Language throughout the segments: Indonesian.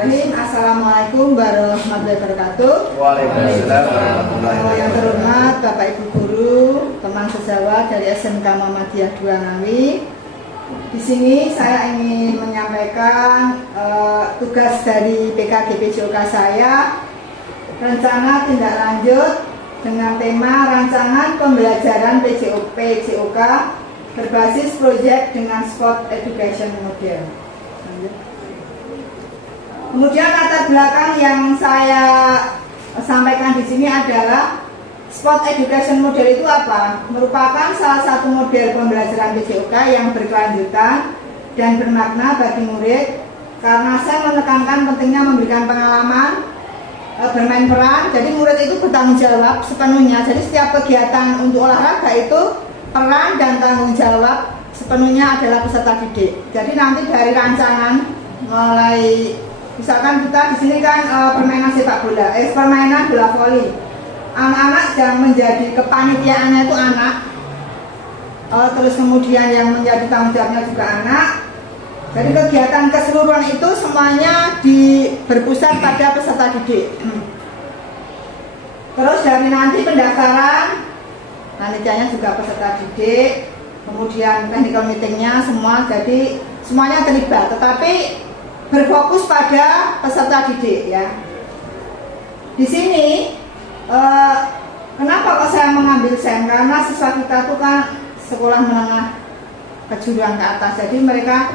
Assalamualaikum warahmatullahi wabarakatuh. Waalaikumsalam warahmatullahi wabarakatuh. Yang terhormat Bapak Ibu Guru, teman sejawat dari SMK Muhammadiyah 2 Ngawi. Di sini saya ingin menyampaikan tugas dari PKG PJOK saya, rencana tindak lanjut dengan tema rancangan pembelajaran PJOK berbasis proyek dengan Sport Education Model. Kemudian latar belakang yang saya sampaikan di sini adalah Sport Education Model itu apa? Merupakan salah satu model pembelajaran PJOK yang berkelanjutan dan bermakna bagi murid karena saya menekankan pentingnya memberikan pengalaman bermain peran. Jadi murid itu bertanggung jawab sepenuhnya. Jadi setiap kegiatan untuk olahraga itu peran dan tanggung jawab sepenuhnya adalah peserta didik. Jadi nanti dari rancangan mulai misalkan kita di sini kan permainan sepak bola, permainan bola voli. Anak-anak yang menjadi kepanitiaannya itu anak, terus kemudian yang menjadi tanggung jawabnya juga anak. Jadi kegiatan keseluruhan itu semuanya berpusat pada peserta didik. Terus dari nanti pendaftaran, panitianya juga peserta didik, kemudian technical meetingnya semua, jadi semuanya terlibat. Tetapi berfokus pada peserta didik ya. Di sini kenapa kok saya mengambil SEM? Karena siswa kita itu kan sekolah menengah kejuruan ke atas. Jadi mereka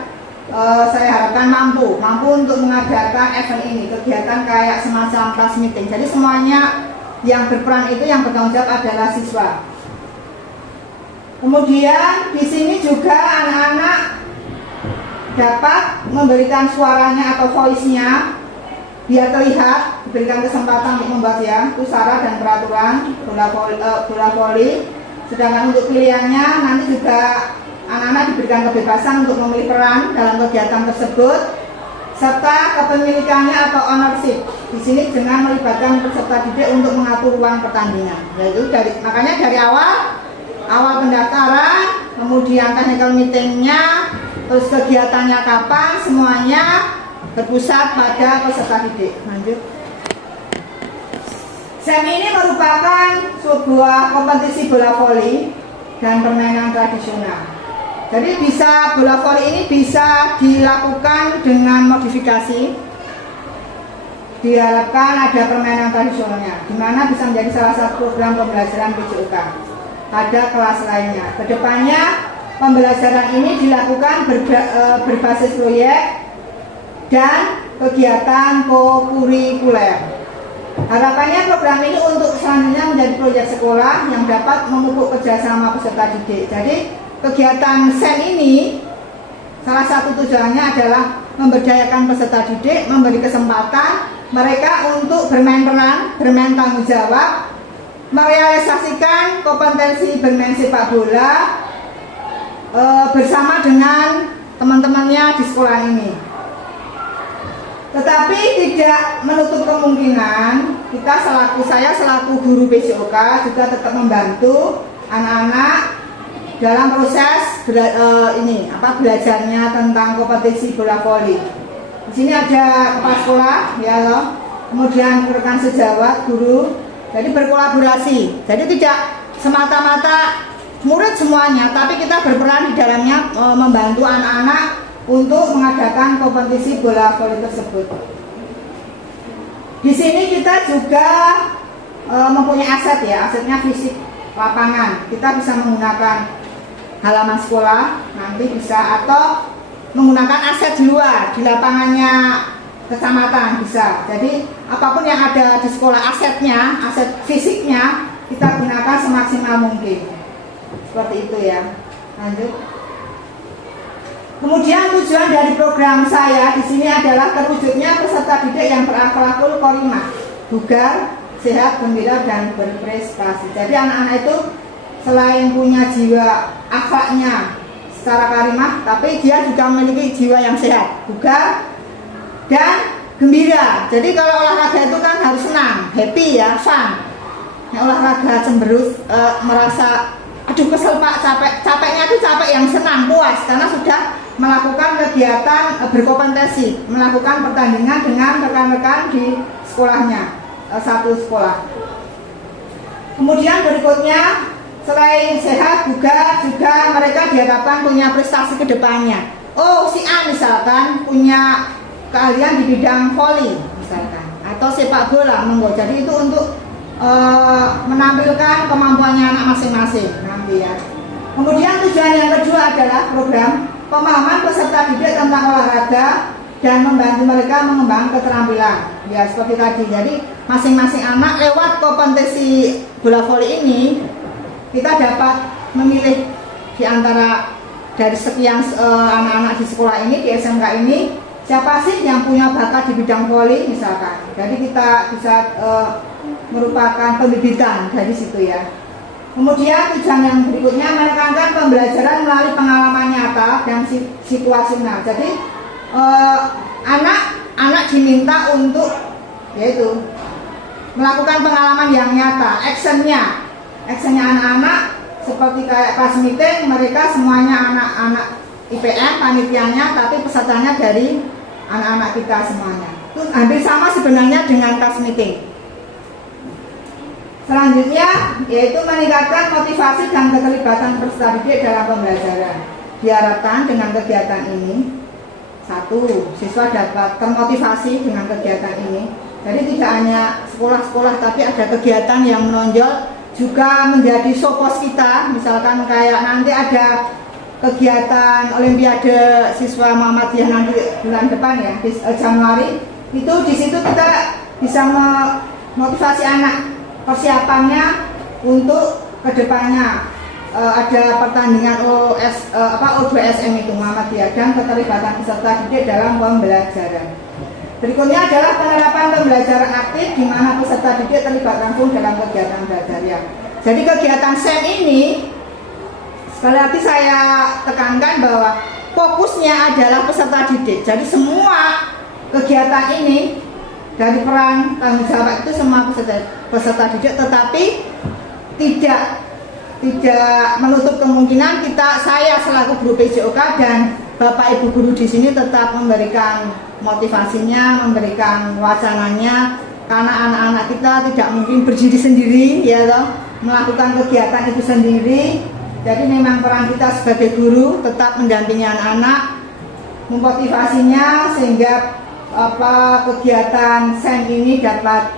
saya harapkan mampu untuk mengadakan event ini, kegiatan kayak semacam class meeting. Jadi semuanya yang berperan itu yang bertanggung jawab adalah siswa. Kemudian di sini juga anak-anak dapat memberikan suaranya atau voice-nya biar terlihat, diberikan kesempatan untuk membuat ya pusara dan peraturan bola voli. Sedangkan untuk pilihannya nanti juga anak-anak diberikan kebebasan untuk memilih peran dalam kegiatan tersebut serta kepemilikannya atau ownership. Di sini dengan melibatkan peserta didik untuk mengatur ruang pertandingan. Yaitu makanya dari awal pendaftaran, kemudian technical meetingnya, terus kegiatannya kapan, semuanya berpusat pada peserta didik. Lanjut. SEM ini merupakan sebuah kompetisi bola voli dan permainan tradisional. Jadi bola voli ini bisa dilakukan dengan modifikasi. Diharapkan ada permainan tradisionalnya, di mana bisa menjadi salah satu program pembelajaran PJOK pada kelas lainnya. Kedepannya pembelajaran ini dilakukan berbasis proyek dan kegiatan kokurikuler. Harapannya program ini untuk selanjutnya menjadi proyek sekolah yang dapat memupuk kerjasama peserta didik. Jadi kegiatan SEM ini salah satu tujuannya adalah memberdayakan peserta didik, memberi kesempatan mereka untuk bermain peran, bermain tanggung jawab, merealisasikan kompetensi bermain sepak bola bersama dengan teman-temannya di sekolah ini. Tetapi tidak menutup kemungkinan saya selaku guru PJOK juga tetap membantu anak-anak dalam proses belajarnya tentang kompetisi bola voli. Di sini ada kepala sekolah ya loh, kemudian rekan sejawat guru. Jadi berkolaborasi. Jadi tidak semata-mata murid semuanya, tapi kita berperan di dalamnya membantu anak-anak untuk mengadakan kompetisi bola voli tersebut. Di sini kita juga mempunyai aset ya, asetnya fisik lapangan. Kita bisa menggunakan halaman sekolah nanti bisa, atau menggunakan aset di luar, di lapangannya kecamatan bisa. Jadi apapun yang ada di sekolah asetnya, aset fisiknya kita gunakan semaksimal mungkin. Seperti itu ya. Lanjut. Kemudian tujuan dari program saya di sini adalah terwujudnya peserta didik yang berakhlakul karimah, bugar, sehat, gembira, dan berprestasi. Jadi anak-anak itu selain punya jiwa akhlaknya secara karimah, tapi dia juga memiliki jiwa yang sehat, bugar, dan gembira. Jadi kalau olahraga itu kan harus senang, happy ya, fun. Olahraga cemberut, merasa aduh kesel pak, capeknya itu capek yang senang, puas karena sudah melakukan kegiatan berkompetisi, melakukan pertandingan dengan rekan-rekan di sekolahnya, satu sekolah. Kemudian berikutnya, selain sehat juga mereka diharapkan punya prestasi ke depannya. Oh, si A misalkan punya keahlian di bidang voli misalkan, atau sepak bola, monggo. Jadi itu untuk menampilkan kemampuannya anak masing-masing nanti ya. Kemudian tujuan yang kedua adalah program pemahaman peserta didik tentang olahraga dan membantu mereka mengembangkan keterampilan. Ya seperti tadi. Jadi masing-masing anak lewat kompetisi bola voli ini kita dapat memilih di antara dari sekian anak-anak di sekolah ini, di SMK ini, siapa sih yang punya bakat di bidang voli misalkan. Jadi kita bisa merupakan pembibitan dari situ ya. Kemudian tujuan yang berikutnya menekankan pembelajaran melalui pengalaman nyata dan situasional. Jadi anak diminta untuk yaitu melakukan pengalaman yang nyata, actionnya anak-anak seperti kayak class meeting, mereka semuanya anak-anak IPM panitianya, tapi pesertanya dari anak-anak kita semuanya. Itu hampir sama sebenarnya dengan class meeting. Selanjutnya yaitu meningkatkan motivasi dan keterlibatan peserta didik dalam pembelajaran. Diharapkan dengan kegiatan ini, satu, siswa dapat termotivasi dengan kegiatan ini. Jadi tidak hanya sekolah-sekolah, tapi ada kegiatan yang menonjol juga menjadi sopos kita. Misalkan kayak nanti ada kegiatan Olimpiade siswa Muhammadiyah nanti bulan depan ya, di Januari. Itu di situ kita bisa memotivasi anak persiapannya untuk kedepannya. Ada pertandingan O2SM itu Muhammadiyah dan keterlibatan peserta didik dalam pembelajaran. Berikutnya adalah penerapan pembelajaran aktif di mana peserta didik terlibat langsung dalam kegiatan belajar ya. Jadi kegiatan SEM ini sekali lagi saya tekankan bahwa fokusnya adalah peserta didik. Jadi semua kegiatan ini dari peran tanggung jawab itu semua peserta didik, tetapi tidak menutup kemungkinan saya selaku guru PJOK dan Bapak Ibu guru di sini tetap memberikan motivasinya, memberikan wacananya, karena anak-anak kita tidak mungkin berdiri sendiri ya toh, melakukan kegiatan itu sendiri. Jadi memang peran kita sebagai guru tetap mendampingi anak-anak, memotivasinya sehingga kegiatan SEM ini dapat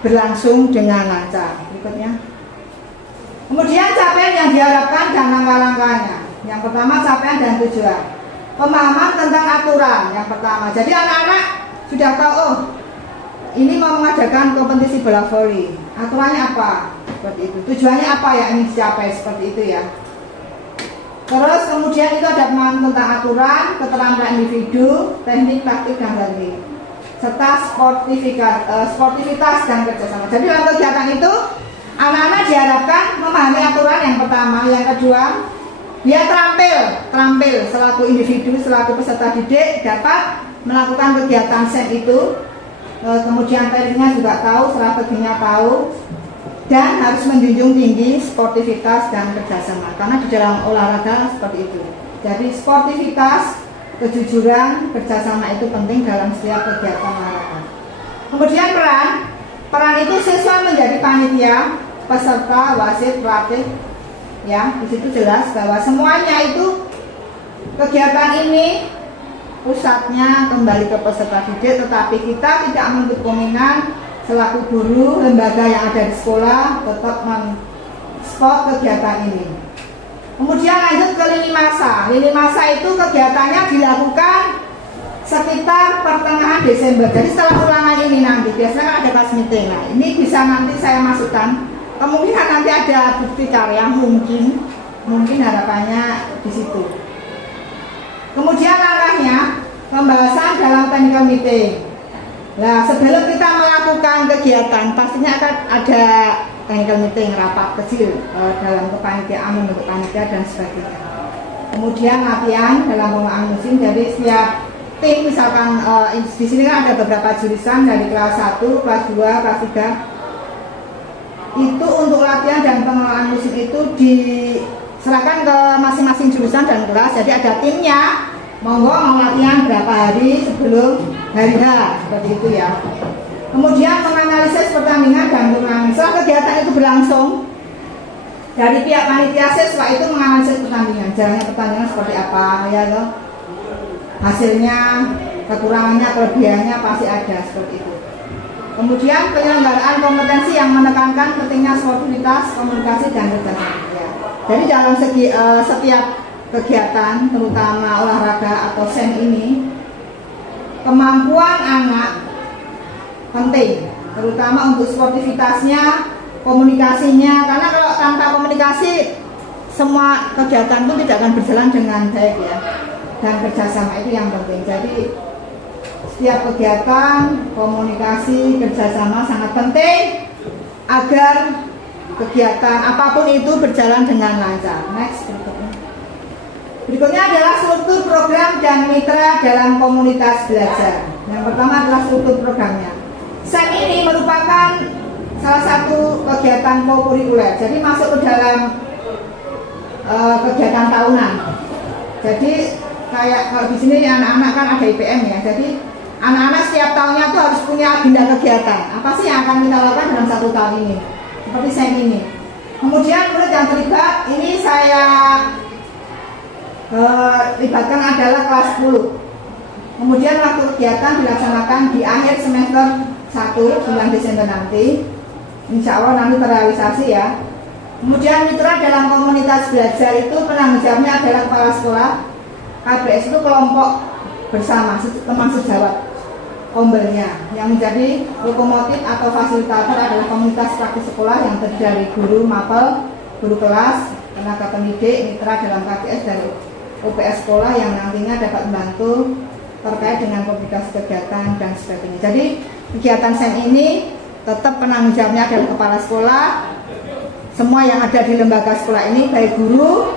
berlangsung dengan lancar. Berikutnya. Kemudian capaian yang diharapkan dan langkah-langkahnya. Yang pertama capaian dan tujuan. Pemahaman tentang aturan yang pertama. Jadi anak-anak sudah tahu, oh ini mau mengadakan kompetisi bola voli. Aturannya apa? Seperti itu. Tujuannya apa ya ini dicapai seperti itu ya. Terus kemudian itu ada pemahaman tentang aturan, keterampilan individu, teknik, taktik dan teknik, serta sportivitas dan kerjasama. Jadi dalam kegiatan itu anak-anak diharapkan memahami aturan yang pertama, yang kedua dia terampil selaku individu, selaku peserta didik dapat melakukan kegiatan SEM itu. Kemudian tekniknya juga tahu, strateginya tahu, dan harus menjunjung tinggi sportivitas dan kerjasama karena di dalam olahraga seperti itu. Jadi sportivitas, kejujuran, kerjasama itu penting dalam setiap kegiatan olahraga. Kemudian peran itu siswa menjadi panitia, peserta, wasit, pelatih. Ya, di situ jelas bahwa semuanya itu kegiatan ini pusatnya kembali ke peserta didik, tetapi kita tidak menutup kemungkinan selaku guru lembaga yang ada di sekolah tetap men-support kegiatan ini. Kemudian lanjut ke lini masa. Lini masa itu kegiatannya dilakukan sekitar pertengahan Desember. Jadi setelah ulangan ini nanti biasanya kan ada class meeting. Nah, ini bisa nanti saya masukkan. Kemungkinan nanti ada bukti karya mungkin harapannya di situ. Kemudian langkahnya pembahasan dalam technical meeting. Nah, sebelum kita melakukan kegiatan pastinya akan ada technical meeting, rapat kecil dalam kepanitiaan, membentuk panitia dan sebagainya. Kemudian latihan dalam pengelolaan musim. Jadi setiap tim misalkan di sini kan ada beberapa jurusan dari kelas 1, kelas 2, kelas 3. Itu untuk latihan dan pengelolaan musim itu serahkan ke masing-masing jurusan dan kelas. Jadi ada timnya, monggo mau latihan berapa hari sebelum hari H, seperti itu ya. Kemudian menganalisis pertandingan dan turnamen. Setelah kegiatan itu berlangsung, dari pihak panitia siswa itu menganalisis pertandingan, jalannya pertandingan seperti apa, ya loh. Hasilnya, kekurangannya, kelebihannya pasti ada, seperti itu. Kemudian penyelenggaraan kompetensi yang menekankan pentingnya sportivitas, komunikasi, dan kerjasama. Ya. Jadi dalam setiap kegiatan, terutama olahraga atau SEM ini, kemampuan anak penting, terutama untuk sportivitasnya, komunikasinya. Karena kalau tanpa komunikasi, semua kegiatan pun tidak akan berjalan dengan baik ya. Dan kerjasama itu yang penting. Jadi setiap kegiatan, komunikasi, kerjasama sangat penting agar kegiatan apapun itu berjalan dengan lancar. Next, berikutnya adalah struktur program dan mitra dalam komunitas belajar. Yang pertama adalah struktur programnya. SEM ini merupakan salah satu kegiatan kokurikuler. Jadi masuk ke dalam kegiatan tahunan. Jadi kayak kalau di sini anak-anak kan ada IPM ya. Jadi anak-anak setiap tahunnya tuh harus punya agenda kegiatan. Apa sih yang akan kita lakukan dalam 1 tahun ini? Seperti SEM ini. Kemudian murid yang terlibat ini saya libatkan adalah kelas 10. Kemudian waktu kegiatan dilaksanakan di akhir semester 1 bulan Desember nanti. Insya Allah nanti terrealisasi ya. Kemudian mitra dalam komunitas belajar itu penanggung jawabnya adalah kepala sekolah. KBS itu kelompok bersama teman sejawat ombelnya. Yang menjadi lokomotif atau fasilitator adalah komunitas praktis sekolah yang terdiri dari guru mapel, guru kelas, tenaga pendidik, mitra dalam KBS dari UPS sekolah yang nantinya dapat membantu terkait dengan publikasi kegiatan dan sebagainya. Jadi kegiatan SEM ini tetap penanggung jawabnya adalah kepala sekolah. Semua yang ada di lembaga sekolah ini baik guru,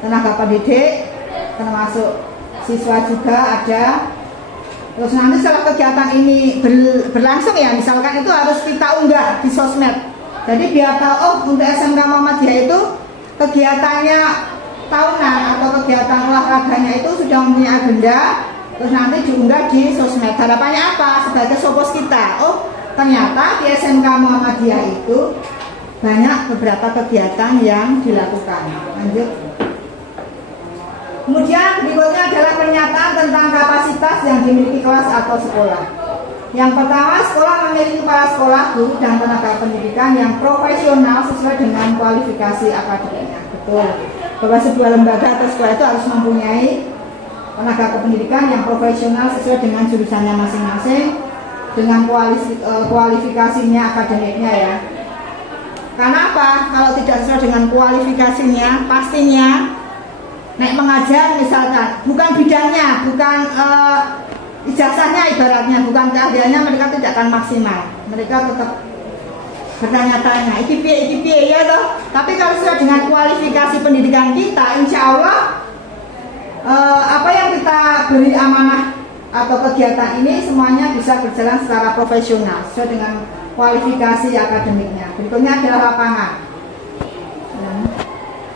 tenaga pendidik, termasuk siswa juga ada. Terus nanti setelah kegiatan ini berlangsung ya, misalkan itu harus kita unggah di sosmed. Jadi biar tahu oh untuk SMK Muhammadiyah itu kegiatannya tahunan atau kegiatan olahraganya itu sudah mempunyai agenda. Terus nanti diunggah di sosmed. Harapannya apa? Sebagai sopos kita. Oh ternyata di SMK Muhammadiyah itu banyak beberapa kegiatan yang dilakukan. Lanjut. Kemudian berikutnya adalah pernyataan tentang kapasitas yang dimiliki kelas atau sekolah. Yang pertama, sekolah memiliki kepala sekolah, guru, dan tenaga pendidikan yang profesional sesuai dengan kualifikasi akademiknya. Betul. Bahwa sebuah lembaga atau sekolah itu harus mempunyai tenaga kependidikan yang profesional sesuai dengan jurusannya masing-masing, dengan kualifikasinya akademiknya ya. Karena apa? Kalau tidak sesuai dengan kualifikasinya, pastinya naik mengajar misalkan bukan bidangnya, bukan ijazahnya ibaratnya, bukan keahliannya, mereka tidak akan maksimal. Mereka tetap bertanya-tanya, iki piye ya toh. Tapi kalau sesuai dengan kualifikasi pendidikan kita, insya Allah apa yang kita beri amanah atau kegiatan ini semuanya bisa berjalan secara profesional sesuai dengan kualifikasi akademiknya. Berikutnya adalah lapangan.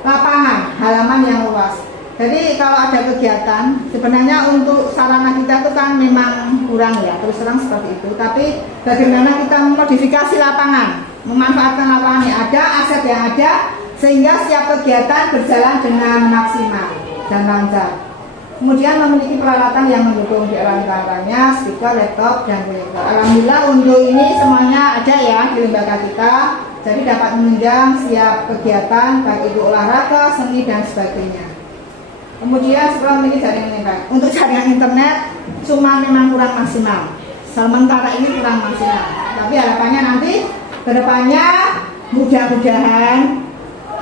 Lapangan, halaman yang luas. Jadi kalau ada kegiatan, sebenarnya untuk sarana kita itu kan memang kurang ya, terus terang seperti itu. Tapi bagaimana kita memodifikasi lapangan, memanfaatkan lapangan yang ada, aset yang ada, sehingga setiap kegiatan berjalan dengan maksimal dan lancar. Kemudian memiliki peralatan yang mendukung, di antaranya speaker, laptop, dan proyektor. Alhamdulillah untuk ini semuanya ada ya di lembaga kita. Jadi dapat menunjang setiap kegiatan, baik itu olahraga, seni, dan sebagainya. Kemudian setelah memiliki jaringan internet, untuk jaringan internet cuma memang kurang maksimal. Sementara ini kurang maksimal. Tapi harapannya nanti kedepannya mudah-mudahan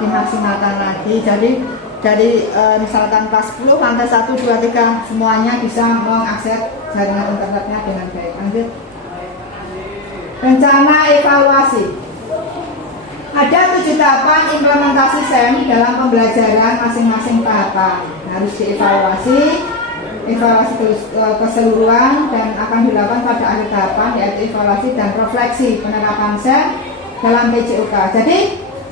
dimaksimalkan lagi. Jadi dari misalkan kelas 10 lantai 1, 2, 3 semuanya bisa mengakses jaringan internetnya dengan baik. Lanjut. Rencana evaluasi. Ada 7 tahapan implementasi SEM dalam pembelajaran masing-masing tahapan. Harus dievaluasi, evaluasi keseluruhan dan akan dilakukan pada akhir tahapan, yaitu evaluasi dan refleksi penerapan SEM dalam PJOK. Jadi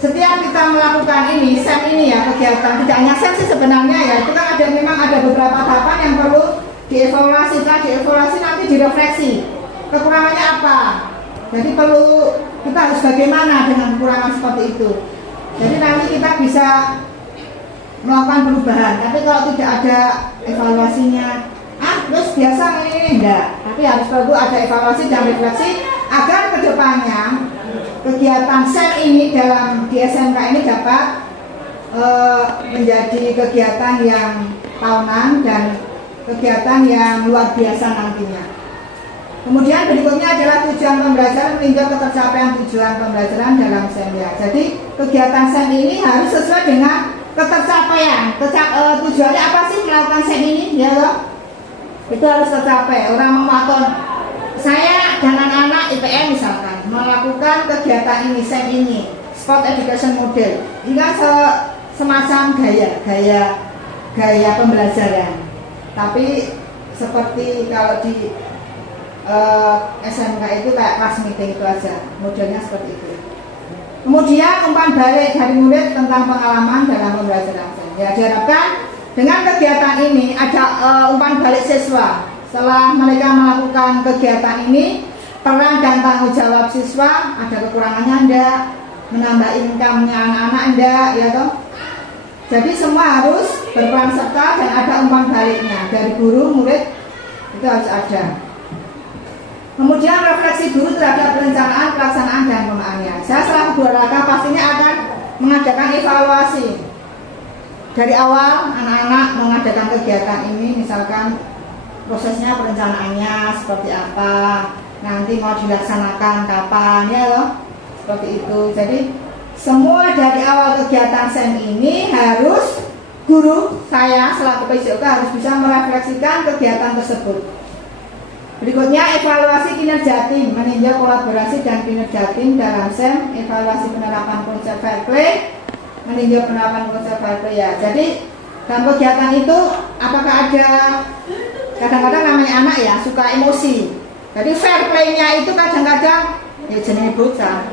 setiap kita melakukan ini, SEM ini ya, kegiatan tidak hanya SEM sih sebenarnya ya, itu kan memang ada beberapa tahapan yang perlu dievaluasi. Setelah dievaluasi nanti direfleksi kekurangannya apa. Jadi perlu kita harus bagaimana dengan kekurangan seperti itu. Jadi nanti kita bisa melakukan perubahan. Tapi kalau tidak ada evaluasinya, terus biasa ini enggak. Tapi harus perlu ada evaluasi dan refleksi agar kedepannya kegiatan SEM ini di SMK ini dapat menjadi kegiatan yang tahunan dan kegiatan yang luar biasa nantinya. Kemudian berikutnya adalah tujuan pembelajaran meninjau ketercapaian tujuan pembelajaran dalam SEM ya. Jadi kegiatan SEM ini harus sesuai dengan ketercapaian. Tujuannya apa sih melakukan SEM ini? Ya loh, itu harus tercapai. Orang mematon saya dan anak-anak IPM misalkan melakukan kegiatan ini, SEM ini, Sport Education Model. Ini kan semacam gaya pembelajaran. Tapi seperti kalau di SMK itu kayak kelas meeting itu aja, modelnya seperti itu. Kemudian umpan balik dari murid tentang pengalaman dalam pembelajaran SEM. Ya, diharapkan dengan kegiatan ini ada umpan balik siswa. Setelah mereka melakukan kegiatan ini, peran dan tanggung jawab siswa, ada kekurangannya enggak, menambah income-nya anak-anak enggak, ya toh. Jadi semua harus berperan serta dan ada umpan baliknya dari guru, murid, itu harus ada. Kemudian refleksi guru terhadap perencanaan, pelaksanaan, dan pemahamannya. Saya selaku guru olahraga pastinya akan mengadakan evaluasi. Dari awal anak-anak mengadakan kegiatan ini, misalkan prosesnya perencanaannya seperti apa, nanti mau dilaksanakan kapan, ya loh, seperti itu. Jadi semua dari awal kegiatan SEM ini harus guru saya selaku PJOK harus bisa merefleksikan kegiatan tersebut. Berikutnya evaluasi kinerja tim, meninjau kolaborasi dan kinerja tim dalam SEM, evaluasi penerapan konsep fair play, meninjau penerapan konsep fair play ya. Jadi dalam kegiatan itu apakah ada kadang-kadang namanya anak ya suka emosi. Jadi fair play-nya itu kadang-kadang ya jenis bocah.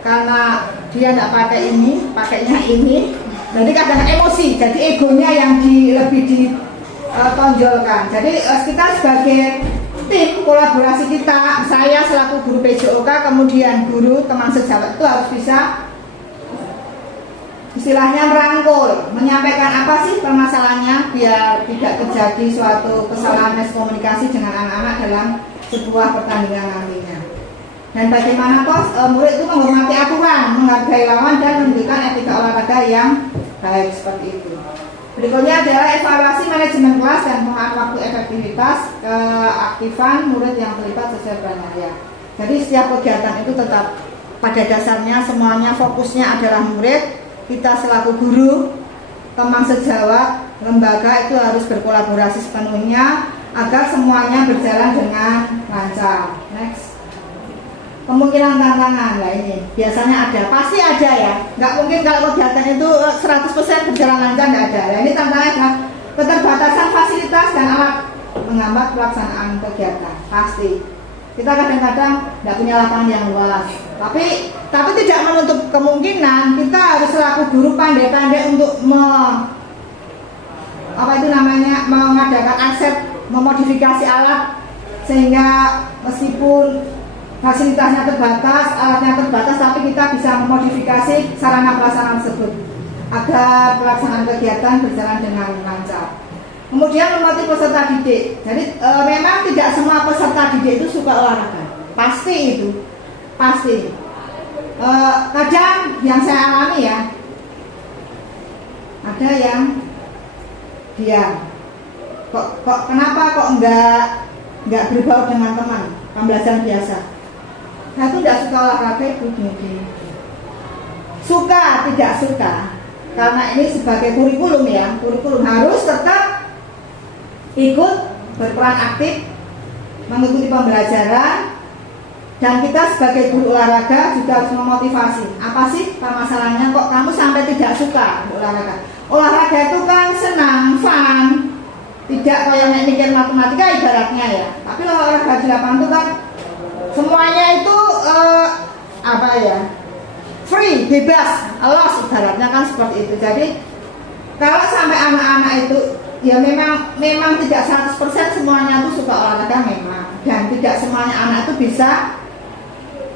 Karena dia nggak pakai ini, pakainya ini. Jadi kadang emosi, jadi egonya yang lebih ditonjolkan. Jadi kita sebagai tim kolaborasi kita, saya selaku guru PJOK, kemudian guru teman sejawat itu harus bisa istilahnya merangkul, menyampaikan apa sih permasalahannya biar tidak terjadi suatu kesalahan miskomunikasi dengan anak-anak dalam sebuah pertandingan nantinya. Dan bagaimana murid itu menghormati aturan, menghargai lawan dan menunjukkan etika olahraga yang baik seperti itu. Berikutnya adalah evaluasi manajemen kelas dan penggunaan waktu efektivitas keaktifan murid yang terlibat sesuai perannya ya. Jadi setiap kegiatan itu tetap pada dasarnya semuanya fokusnya adalah murid. Kita selaku guru, teman sejawat, lembaga itu harus berkolaborasi sepenuhnya agar semuanya berjalan dengan lancar. Next. Kemungkinan tantangan lah ini biasanya ada, pasti ada ya. Nggak mungkin kalau kegiatan itu 100% berjalan lancar, nggak ada. Nah, ini tantangannya keterbatasan fasilitas dan alat menghambat pelaksanaan kegiatan. Pasti. Kita kadang-kadang nggak punya lapangan yang luas. Tapi tidak menutup kemungkinan kita harus selaku guru pandai-pandai untuk mengadakan aset, memodifikasi alat sehingga meskipun fasilitasnya terbatas, alatnya terbatas, tapi kita bisa memodifikasi sarana pelaksanaan tersebut agar pelaksanaan kegiatan berjalan dengan lancar. Kemudian memotivasi peserta didik. Jadi memang tidak semua peserta didik itu suka olahraga. Pasti itu, pasti. Kadang yang saya alami ya, ada yang diam. Kenapa kok enggak berbau dengan teman pembelajaran biasa? Saya tuh tidak suka olahraga itu gini. Suka tidak suka, karena ini sebagai kurikulum ya, kurikulum harus tetap ikut berperan aktif mengikuti pembelajaran, dan kita sebagai guru olahraga juga harus memotivasi. Apa sih permasalahannya kok kamu sampai tidak suka olahraga? Olahraga itu kan senang, fun, tidak kayak mikir matematika ibaratnya ya. Tapi olahraga di lapangan itu kan semuanya itu free, bebas, los ibaratnya kan seperti itu. Jadi kalau sampai anak-anak itu ya memang tidak 100% semuanya itu suka olahraga memang, dan tidak semuanya anak itu bisa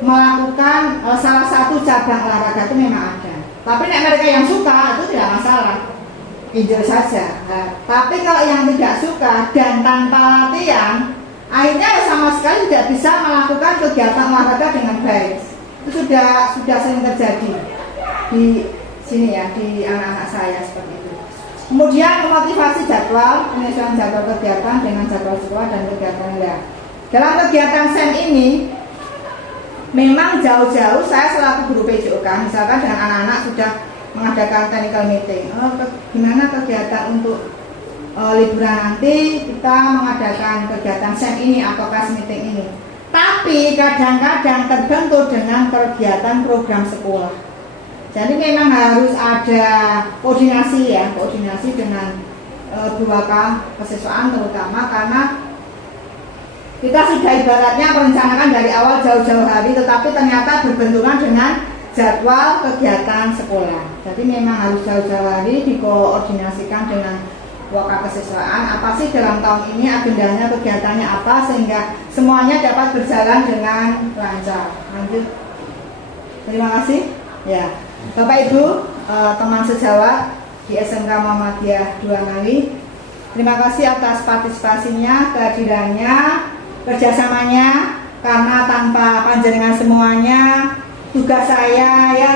melakukan salah satu cabang olahraga itu memang ada. Tapi mereka yang suka itu tidak masalah, enjoy saja. Nah, tapi kalau yang tidak suka dan tanpa latihan, akhirnya sama sekali tidak bisa melakukan kegiatan olahraga dengan baik. Itu sudah sering terjadi di sini ya, di anak-anak saya seperti itu. Kemudian memotivasi jadwal, penyesuaian jadwal kegiatan dengan jadwal sekolah dan kegiatan lain. Dalam kegiatan SEM ini memang jauh-jauh saya selaku guru PJOK, misalkan dengan anak-anak sudah mengadakan technical meeting. Gimana kegiatan untuk liburan nanti kita mengadakan kegiatan SEM ini atau class meeting ini. Tapi kadang-kadang terbentur dengan kegiatan program sekolah. Jadi memang harus ada koordinasi ya, koordinasi dengan 2K kesiswaan terutama, karena kita sudah ibaratnya merencanakan dari awal jauh-jauh hari, tetapi ternyata berbenturan dengan jadwal kegiatan sekolah. Jadi memang harus jauh-jauh hari dikoordinasikan dengan 2K kesiswaan, apa sih dalam tahun ini agendanya, kegiatannya apa, sehingga semuanya dapat berjalan dengan lancar. Lanjut. Terima kasih. Ya, Bapak Ibu, teman sejawat di SMK Muhammadiyah 2 Ngawi, terima kasih atas partisipasinya, kehadirannya, kerjasamanya, karena tanpa panjenengan semuanya tugas saya ya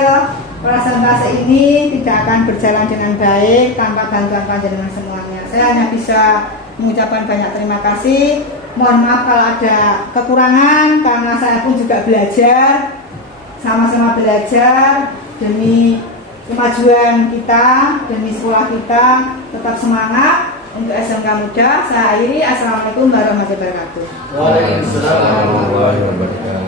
presentasi ini tidak akan berjalan dengan baik tanpa bantuan panjenengan semuanya. Saya hanya bisa mengucapkan banyak terima kasih. Mohon maaf kalau ada kekurangan, karena saya pun juga belajar, sama-sama belajar demi kemajuan kita, demi sekolah kita. Tetap semangat untuk SMK Muda. Saya akhiri. Assalamualaikum warahmatullahi wabarakatuh. Waalaikumsalam warahmatullahi wabarakatuh.